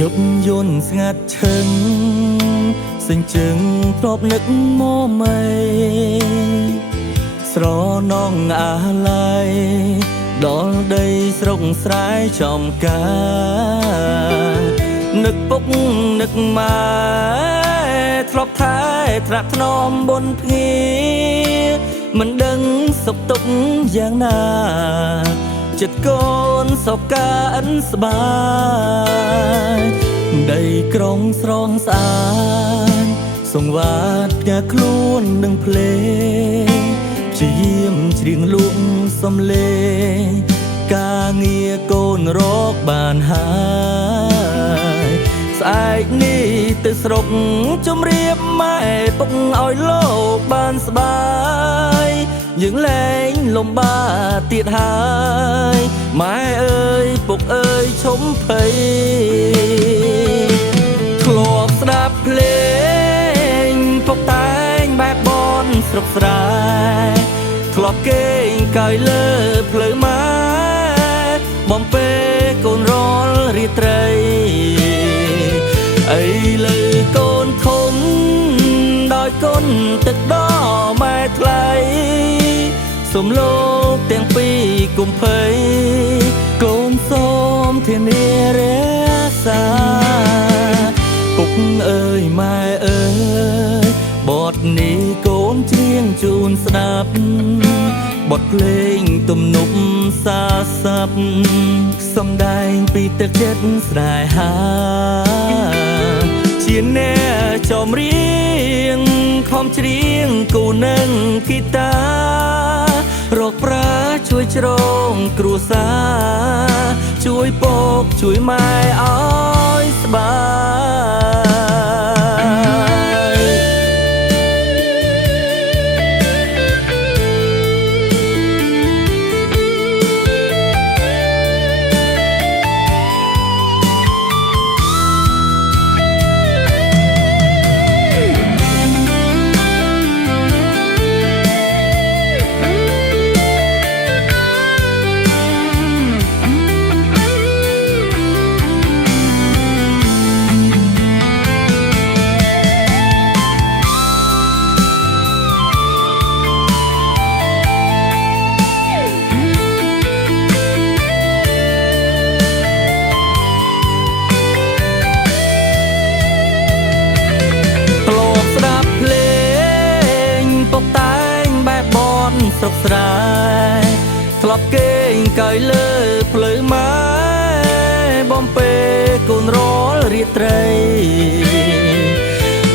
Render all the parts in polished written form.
យប់យន់ស្ងាត់ឈឹងសេញជើងទ្របនឹកមកមេស្រនងអាឡ័យដល់ដីស្រុកស្រែចំការនឹកពុកនឹកម៉ែធ្លាប់ថែត្រាក់ថ្នមបុណ្យភ្ងាមិនដឹងសុខទុក្ខយ៉ាងណាចិត្តកូនសពកានស្បាយដីក្រុងស្រងស្អាតសង្វាតកាខ្លួននឹងភ្លេងជាយាមច្រៀងលក់សំលេងការងារកូនរកបានហើយស្អែកនេះទៅស្រុកជំរាបម៉ែពុកឲ្យលោកបានស្បាយយើងលែងលំបាទៀតហើយម៉ែអើយពុកអើយឈុំភ័យធ្លាប់ស្ដាប់ភ្លេងពុកតែងបែបបនស្រុកស្រែធ្លាប់គេងកាយលើផ្លូវម៉ែបំពេកូនរលរាត្រីអីលើកូនធំដោយគុណទឹកដល់ម៉ែថ្លៃសុំលោកទាំងពីរគុំភ័យកូនសូមធានារក្សាពុកអើយម៉ែអើយបទនេះកូនច្រៀងជូនស្ដាប់បទភ្លេងទំនប់សាស័ព្ទសំដែងពីទឹកចិត្តស្រែហាជាអ្នកចំរៀងខំច្រៀងគូនឹងគីតារកប្រាជួយជ្រងគ្រួសារជួយពកជួយម៉ែឲ្យស្បាយស្រុកស្រែធ្លាប់គេងកាយលើផ្លូវម៉ែបំពេកូនរលរាត្រី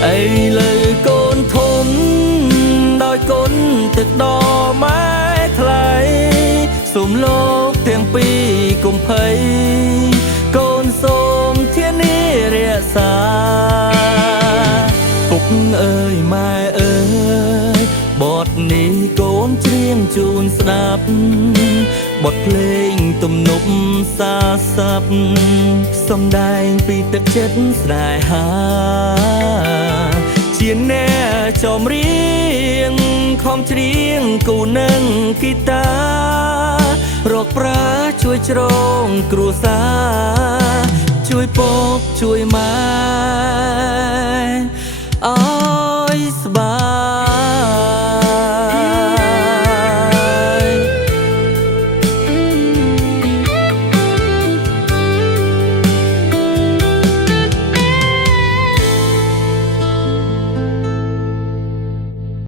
អីលើកូនធំដោយគុណទឹកដល់ម៉ែថ្លៃសូមលោកទាំងពីរគុំភ័យកូនសូមធានារក្សាពុកអើយម៉ែអើយបទនេះកូនច្រៀងជូនស្ដាប់បទភ្លេងទំនប់សាស័ព្ទសំដែងពីទឹកចិត្តស្រែហាជាអ្នកចំរៀងខំច្រៀងគូនឹងគីតារកប្រាជួយជ្រងគ្រួសារជួយពកជួយម៉ែ